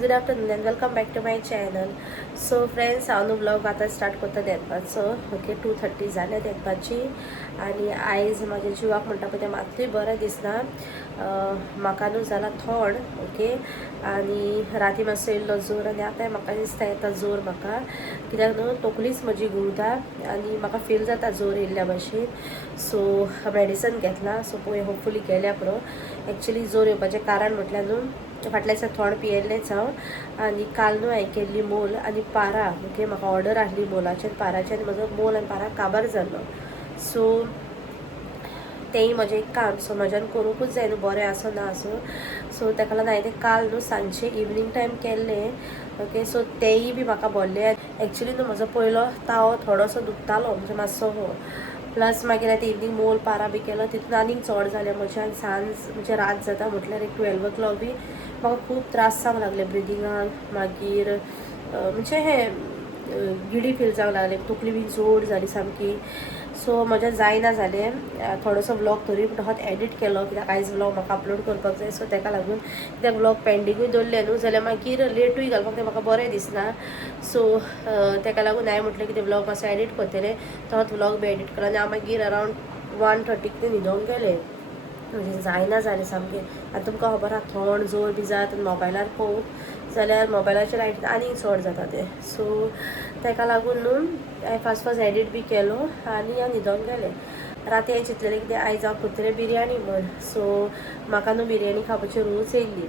Good afternoon and welcome back to my channel. So friends, हांव न्हू ब्लॉग आतां स्टार्ट करता देंपाचो. ओके, 2:30 जाले देंपाची आनी आयज म्हाज्या जिवाक म्हणटा पळय तें मात्तूय बरें दिसना. म्हाका न्हू जाला थोंड. ओके, आनी राती मातसो येयल्लो जोर आनी आतांय म्हाका दिसता येता जोर म्हाका, कित्याक न्हू तकलीच म्हजी घुंवता आनी म्हाका फील जाता जोर येयल्ल्या भाशेन. सो मेडिसन घेतला. सो पळय होपफुली गेल्या पुरो. एक्चुली जोर येवपाचें कारण म्हटल्यार न्हू फाटल्या दिसा थोंड पियेल्लेंच हांव आनी काल न्हू हांवें केल्ली मोल आनी पारा. ओके, म्हाका ऑर्डर आसली मोलाची आनी पाराची आनी म्हजो मोल आनी पारा काबार जाल्लो. सो तेंय म्हजें एक काम. सो म्हाज्यान करूंकूच जाय न्हू बरें आसूं ना आसूं. सो ताका लागून हांवें तें काल न्हू सांजचें इवनींग टायम केल्लें. ओके, सो तेंय बी म्हाका भरलें. एक्चुली न्हू म्हजो पयलो ताळो थोडोसो दुखतालो म्हणजे मातसो प्लस मागीर हांवें इवनींग मोल पारा बी केलो तितून आनीक चड जालें म्हजें. आनी सांज म्हणजे रात जाता म्हटल्यार एक 12 o'clock बी म्हाका खूब त्रास जावंक लागले ब्रिदिंगाक. मागीर म्हणजे हें गिडी फील जावंक लागले, तकली बी जोड जाली सामकी. सो म्हजें जायना जालें. थोडोसो व्लॉग तरी पूण तोच एडीट केलो कित्याक आयज व्लॉग म्हाका अपलोड करपाक जाय. सो ताका लागून कित्याक व्लॉग पेंडिंगूय दवरलें न्हू जाल्यार मागीर लेटूय घालपाक तें म्हाका बरें दिसना. सो ताका लागून हांवें म्हटलें की तें व्लॉग मातसो एडीट करतलें. तोच व्लॉग बी एडीट केलो आनी हांव मागीर अरावंड 1:30 न्हिदोंक गेलें. म्हणजे जायना जालें सामकें. आनी तुमकां खबर आहा थोंड जोर बी जाता मोबायलार पळोवंक जाल्यार मोबायलाचेर लायट आनीक चड जाता तें. सो ताका लागून न्हू हांवें फास्ट एडीट बी केलो आनी हांव न्हिदोंक गेलें. राती हांवें चिंतलेलें कितें आयज हांव करतलें बिरयानी म्हण. सो म्हाका न्हू बिरयानी खावपाची रूच येयल्ली.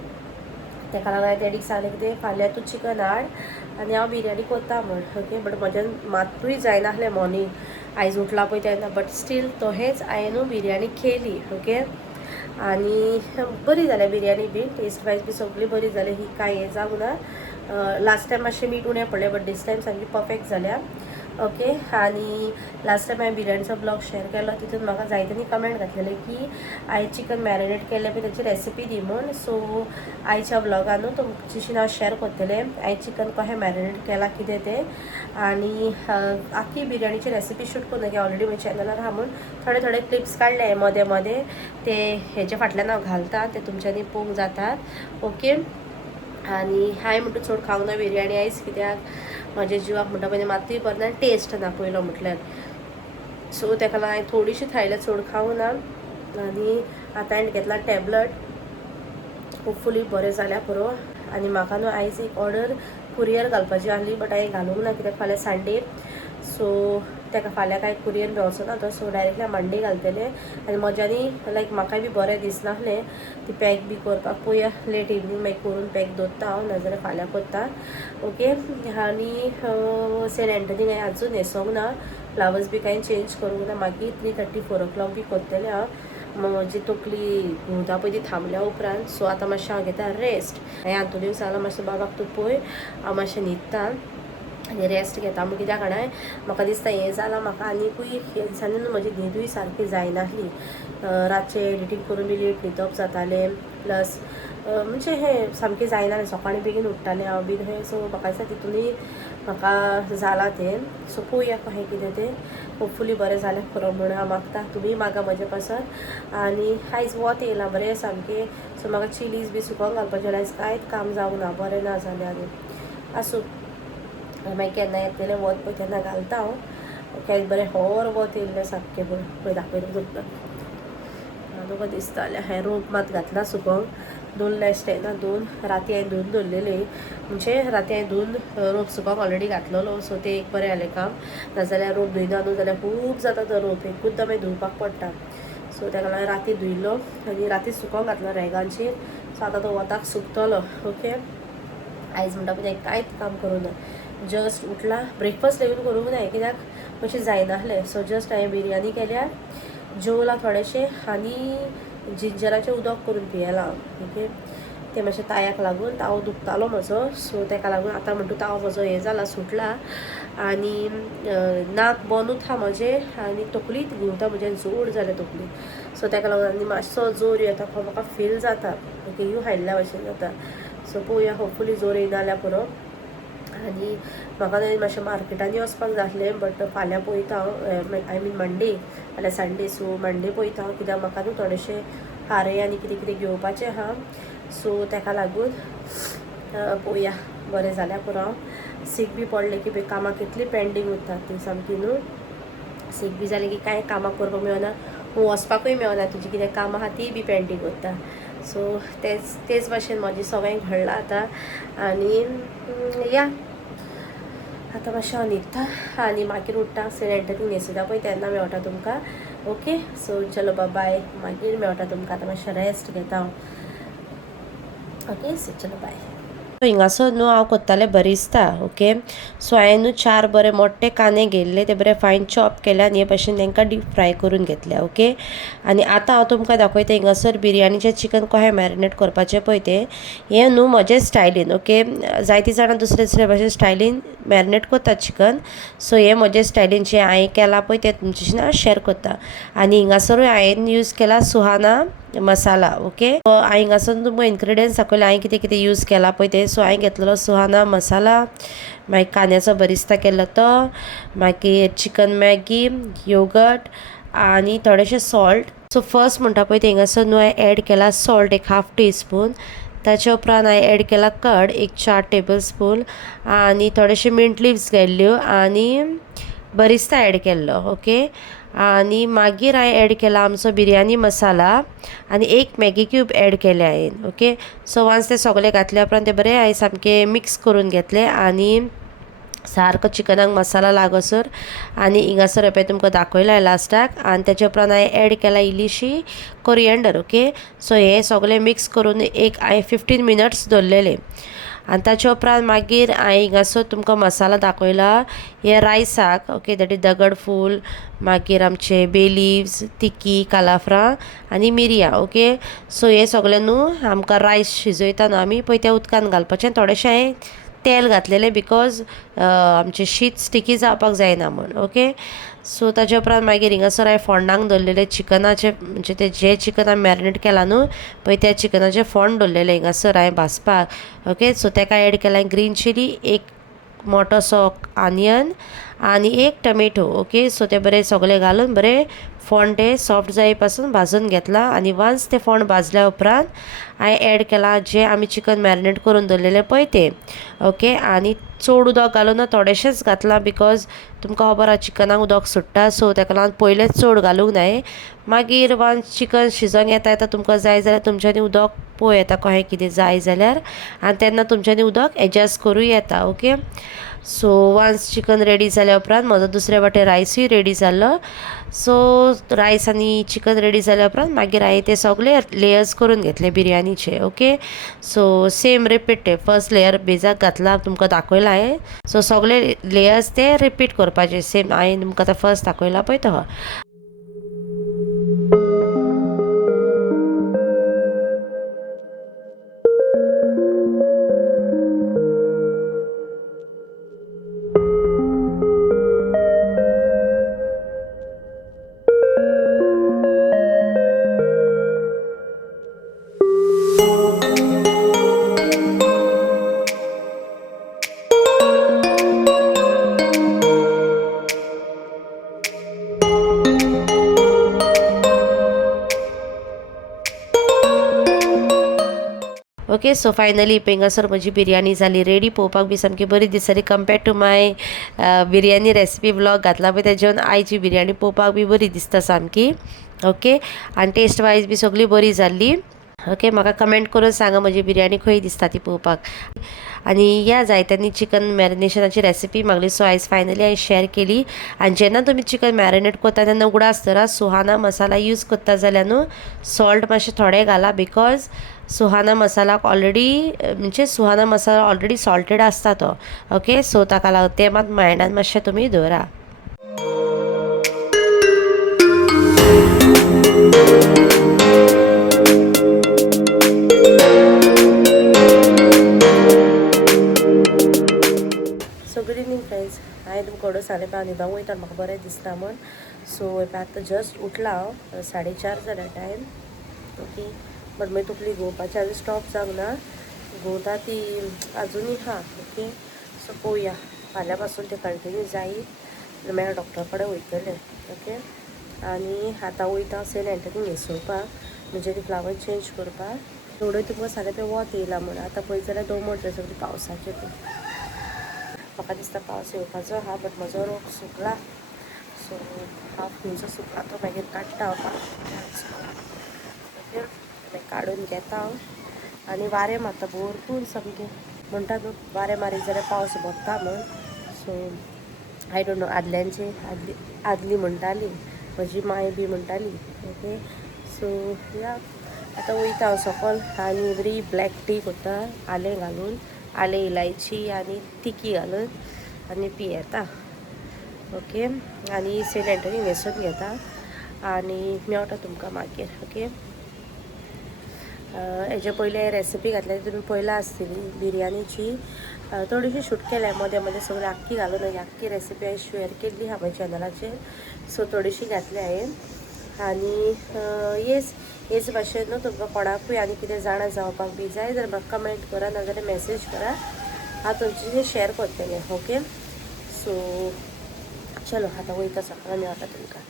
ताका लागून हांवें डॅडीक सांगलें कितें फाल्यां तूं चिकन हाड आनी हांव बिरयानी करता म्हण. ओके, बट म्हज्यान मात्तूय जायना आहलें मॉर्निंग आयज उठला पळय तेन्ना. बट स्टील तोहेंच हांवें न्हू बिरयानी केली. ओके, आनी बरी जाल्या biryani B. Test wise B सगळी बरी जाली. ही कांय हें जावंक ना. लास्ट टायम मातशें मीठ उणें पडलें बट दीस टायम सामकी परफेक्ट जाल्या. ओके, आनी लास्ट टायम हांवें बिरयानीचो ब्लॉग शेअर केलो तितून म्हाका जायत्यांनी कमेंट घातलेलें की हांवें चिकन मॅरिनेट केल्लें पळय ताची रेसिपी दी म्हूण. सो आयच्या ब्लॉगान न्हू तुमचेशी हांव शेअर करतलें हांवें चिकन कशें मॅरिनेट केलां कितें तें. आनी आख्खी बिरयानीची रेसिपी शूट करून की ऑलरेडी म्हज्या चॅनलार आहा म्हूण थोडे क्लिप्स काडले मदें मदें. ते हेजे फाटल्यान हांव घालता, ते तुमच्यांनी पळोवंक जातात. ओके, आनी हांवें म्हणटा चड खावंक ना बिरयानी आयज कित्याक म्हज्या जिवाक म्हणटा पळय मात्तूय बरें ना, टेस्ट ना पयलो म्हटल्यार. सो ताका लागून हांवें थोडीशी खायल्या, चड खावंक ना. आनी आतां हांवें घेतला टॅबलेट. होपफुली बरें जाल्या पुरो. आनी म्हाका न्हू आयज एक ऑर्डर कुरियर घालपाची आहली बट हांवें घालूंक ना कित्याक फाल्यां संडे. सो ताका फाल्यां कांय कुरियर बी वचना तो. सो डायरेक्टली हांव मंडे घालतलें. आनी म्हज्यानी लायक म्हाकाय बी बरें दिसनाहलें ती पॅक बी करपाक. पळोवया लेट इवनींग मागीर करून पॅक दवरता हांव, नाजाल्यार फाल्यां करता. ओके, आनी सेंट एंटनीक हांवें आजून न्हेसोंक ना. फ्लावर्स बी कांय चेंज करूंक ना. मागीर 3:30 4 o'clock बी करतलें हांव. म्हजी तकली घुंवता पळय ती थांबल्या उपरांत. सो आतां मातशें हांव घेता रेस्ट. हांवें आंतुल्यो सांगलां मातशें बाबाक तूं पळय, हांव मातशें न्हिदतां आनी रेस्ट घेता. म्हूण कित्याक जाणां म्हाका दिसता हें जालां म्हाका आनिकूय ह्या दिसांनी न्हू म्हजी न्हिदूय सारकी जायनाहली. रातचें एडिटींग करून बी लेट न्हिदप जातालें. प्लस म्हणजे हें सामकें जायनाहलें. सकाळीं बेगीन उठ्ठालें हांव बीन हें. सो म्हाका दिसता तितूनय म्हाका जालां तें. सो पळोवया कशें कितें तें. होपफुली बरें जाल्यार पुरो म्हूण हांव मागता. तुमी मागा म्हजे पासून. आनी आयज वत येयलां बरें सामकें. सो म्हाका चिलीज बी सुकोवंक घालपाचें आयज कांयच काम जावंक ना. बरें ना जालें आनी आसूं मागीर केन्ना येतलें वत पळय तेन्ना घालता हांव. आयज बरें होर वत येयल्लें सामकें पळय दाखयता तुमकां. तुका दिसता जाल्यार हांवें रोप मात घातला सुकोवंक. दवरल्या स्टेना 2 राती हांवें धुवन दवरलेली. म्हणजे राती हांवें धुवन रोप सुकोवंक ऑलरेडी घातलेलो. सो तें एक बरें जालें काम. नाजाल्यार रोप धुयना न्हू जाल्यार खूब जाता तो रोप. एकूच मागीर धुवपाक पडटा. सो ताका लागून राती धुयलो आनी राती सुकोवंक घातलो रॅगांचेर. सो आतां तो वताक सुकतलो. ओके, आयज म्हणटा पळय कांयच काम करूं ना. जस्ट उठला, ब्रेकफास्ट लेगीत करूंक ना कित्याक मातशें जायनाहलें. सो जस्ट हांवें बिरयानी केल्या, जेवलां थोडेशें आनी जिंजराचें उदक करून पियेलां. ओके, तें मातशें तायाक लागून ताळो दुखतालो म्हजो. सो ताका लागून आतां म्हणटा ताळो म्हजो हें जाला सुटला. आनी नाक बंदूच आहा म्हजें आनी तकलीच घुंवता म्हजें जोड जालें तकली. सो ताका लागून आनी मातसो जोर येता म्हाका फील जाता. ओके, यू हायल्ल्या भशेन जाता. सो पळोवया होपफुली जोर येयना जाल्यार पुरो. आनी म्हाका मातशें मार्केटांनी वचपाक जाय आसलें बट फाल्यां पळयता हांव. आय मीन मंडे फाल्यां संडे. सो मंडे पळयता हांव कित्याक म्हाका न्हू थोडेशें हारे आनी कितें कितें घेवपाचें आहा. सो ताका लागून पळोवया बरें जाल्यार पुरो हांव सीक बी पडले की कामां कितली पेंडींग उरता ती सामकी न्हू सीक बी जालें की कांय कामां करपाक मेळना वचपाकूय मेळना तुजी कितें कामां आहा ती बी पेंडींग उरता सो तेच भाशेन म्हाजी सवय घडलां आतां आनी या आतां मातशें हांव न्हिदता आनी मागीर उठ्ठा सिलेंडरींग न्हेसयता पळय तेन्ना मेळटा तुमकां ओके सो चलो बाय मागीर मेळटा तुमकां आतां मातशें रेस्ट घेता हांव ओके सो चलो बाय हिंगासर न्हू हांव कोत्तालें बरिस्ता ओके सो हांवें न्हू 4 बरे मोठे कांदे घेतले ते बरे फायन चॉप केले आनी हे भाशेन तांकां डीप फ्राय करून घेतल्या ओके आनी आतां हांव तुमकां दाखयता हिंगासर बिरयानीचें चिकन कशें मॅरिनेट करपाचें पळय तें हें न्हू म्हजे स्टायलीन ओके जायतीं जाणां दुसरे दुसरे भाशेन स्टायलीन मॅरिनेट करतात चिकन सो हें म्हजे स्टायलीन जें हांवें केलां पळय तें तुमचे हांव शेअर करता आनी हिंगासरूय हांवें यूज केला सुहाना मसाला ओके हांवें हिंगासून तुमकां इन्ग्रेडियंट्स दाखयले हांवें कितें कितें यूज केला पळय तें सो हांवें घेतलेलो सुहाना मसाला मागीर कांद्याचो बरिस्ता केल्लो तो मागीर चिकन मॅगी योगर्ट आनी थोडेशें सॉल्ट सो फर्स्ट म्हणटा पळय तें हिंगासून न्हू हांवें एड केला सॉल्ट एक 1/2 टीस्पून ताच्या उपरांत हांवें एड केला कर्ड एक 4 टेबलस्पून आनी थोडेशे मिंट लिव्स घाल्ल्यो आनी बरिस्ता एड केल्लो ओके आनी मागीर हांवें एड केला आमचो बिरयानी मसाला आनी एक मॅगी क्यूब एड केले हांवें ओके सो वन्स ते सगळे घातल्या उपरांत ते बरें हांवें सामकें मिक्स करून घेतले आनी सारको चिकनाक मसाला लागसर आनी हिंगासर पळय तुमकां दाखयला लास्टाक आनी तेच्या उपरांत हांवें एड केला इल्लीशी कोरिएंडर ओके सो हे सगळे मिक्स करून एक हांवें 15 मिनट्स दवरलेले आनी ताच्या उपरांत मागीर हांवें हिंगासर तुमकां मसाला दाखयला हे रायसाक ओके दॅट इज दगड फूल मागीर आमचे बे लिव्स तिकी कालाफ्रां आनी मिरयां ओके सो हे सगळे न्हू आमकां रायस शिजयता न्हू आमी पळय त्या उदकान घालपाचें थोडेशें हांवें तेल घातलेलें बिकॉज आमचें शीत स्टिकी जावपाक जायना म्हण ओके सो ताच्या उपरांत मागीर हिंगासर हांवें फोंडांक दवरलेले चिकनाचे म्हणजे ते जे चिकन हांवें मॅरिनेट केलां न्हू पळय त्या चिकनाचे फोंड दवरलेले हिंगासर हांवें भाजपाक ओके सो ताका एड केला ग्रीन चिली एक मोठोसो आनियन आनी एक टमेटो ओके सो ते बरें सगळे घालून बरें फोंड ते सॉफ्ट जाय पासून भाजून घेतला आनी वन्स ते फोंड भाजल्या उपरांत हांवें एड केलां जे आमी चिकन मॅरिनेट करून दवरलेले पळय ते ओके आनी चड उदक घालून थोडेशेंच घातलां बिकॉज तुमकां खबर आहा चिकनाक उदक सुट्टा सो ताका लागून पयलेंच चड घालूंक जाय मागीर वन्स चिकन शिजोंक येता तुमकां जाय जाल्यार तुमच्यांनी उदक पळय येता कशें कितें जाय जाल्यार आनी तेन्ना तुमच्यांनी उदक एडजस्ट करूं येता okay so once chicken ready जाल्या उपरांत म्हजो दुसरे वाटेन रायसूय रेडी जाल्लो सो रायस आनी चिकन रेडी जाल्या उपरांत मागीर हांवें ते सगळे लेयर्स करून घेतले बिरयानीचे ओके सो सेम रिपीट ते फर्स्ट लेयर बेजाक घातला तुमकां दाखयला हांवें सो सगळे लेयर्स ते रिपीट करपाचे सेम हांवें तुमकां आतां फर्स्ट दाखयला पळय तो ओके सो फायनली हिंगासर म्हजी बिरयानी जाली रेडी पळोवपाक बी सामकी बरी दिसताली compare to my biryani recipe vlog घातला पळय तेजेवन आयची बिरयानी पळोवपाक बी बरी दिसता सामकी ओके आनी टेस्ट वायज बी सगळी बरी जाल्ली ओके म्हाका कमेंट करून सांगा म्हजी बिरयानी खंय दिसता ती पळोवपाक आनी ह्या जायत्यांनी चिकन मॅरिनेशनाची रेसिपी मागली सो आयज फायनली हांवें शेअर केली आनी जेन्ना तुमी चिकन मॅरिनेट करता तेन्ना उगडास आसतना सुहाना मसाला यूज करता जाल्यार न्हू सॉल्ट मातशें थोडें घाला बिकॉज सुहाना मसालाक ऑलरेडी म्हणजे सुहाना मसाला ऑलरेडी सॉल्टेड आसता तो ओके सो ताका लागून तें मात मायंडान मातशें तुमी दवरा गुड इवनिंग फ्रेंड्स हांवें तुमकां कोडो सांगलें पळय न्हिदोंक वयता म्हाका बरें दिसना म्हण सो आतां जस्ट उठला हांव 4:30 जाल्यार टायम ओके बट मागीर तकली घुंवपाची आजून स्टॉप जावंक ना घुंवता ती आजुनूय हा ओके सो पळोवया फाल्यां पासून ते कंटिन्यू जायत मागीर डॉक्टरा कडेन वयतलें ओके आनी आतां वयता सेंट एंटनी न्हेसोवपाक म्हणजे ती फ्लावर चेंज करपाक एवढं तुमकां सांगता ते वत येयला म्हणून आतां पळयत जाल्यार दमट सगळी पावसाचे पळय. म्हाका दिसता पावस येवपाचो आहा बट म्हजो रोग सुकला. सो हांव खंयचो सुकला तो मागीर काडटा ओके काडून घेता हांव. आनी वारें मारता भरपूर सामकें म्हणटा न्हू वारें मारीत जाल्यार पावस भरता म्हण. सो आय डोंट नो आदल्यांची आदली म्हणटाली म्हजी माय बी म्हणटाली ओके. सो या आतां वयता हांव सकयल आनी बरी ब्लॅक टी करता आलें घालून, आलें इलायची आनी तिकी घालून आनी पियेता ओके. आनी सेंट एंटनी न्हेसून घेता आनी मेवता तुमकां मागीर ओके. हेजे पयले रेसिपी घातल्या ती तुमी पयला आसतली बिरयानीची, थोडीशी शूट केल्या मदें मदें सगळी आख्खी घालून आख्खी रेसिपी हांवें शेअर केल्ली आहा म्हज्या चॅनलाचेर. सो थोडीशी घातली हांवें आनी हेच भाशेन न्हू तुमकां कोणाकूय आनी कितें जाणा जावपाक बी जाय जाल्यार म्हाका कमेंट करा नाजाल्यार मेसेज करा, हांव तुमचे शेअर करतलें ओके. सो चलो आतां वयता सकयल मेवता तुमकां.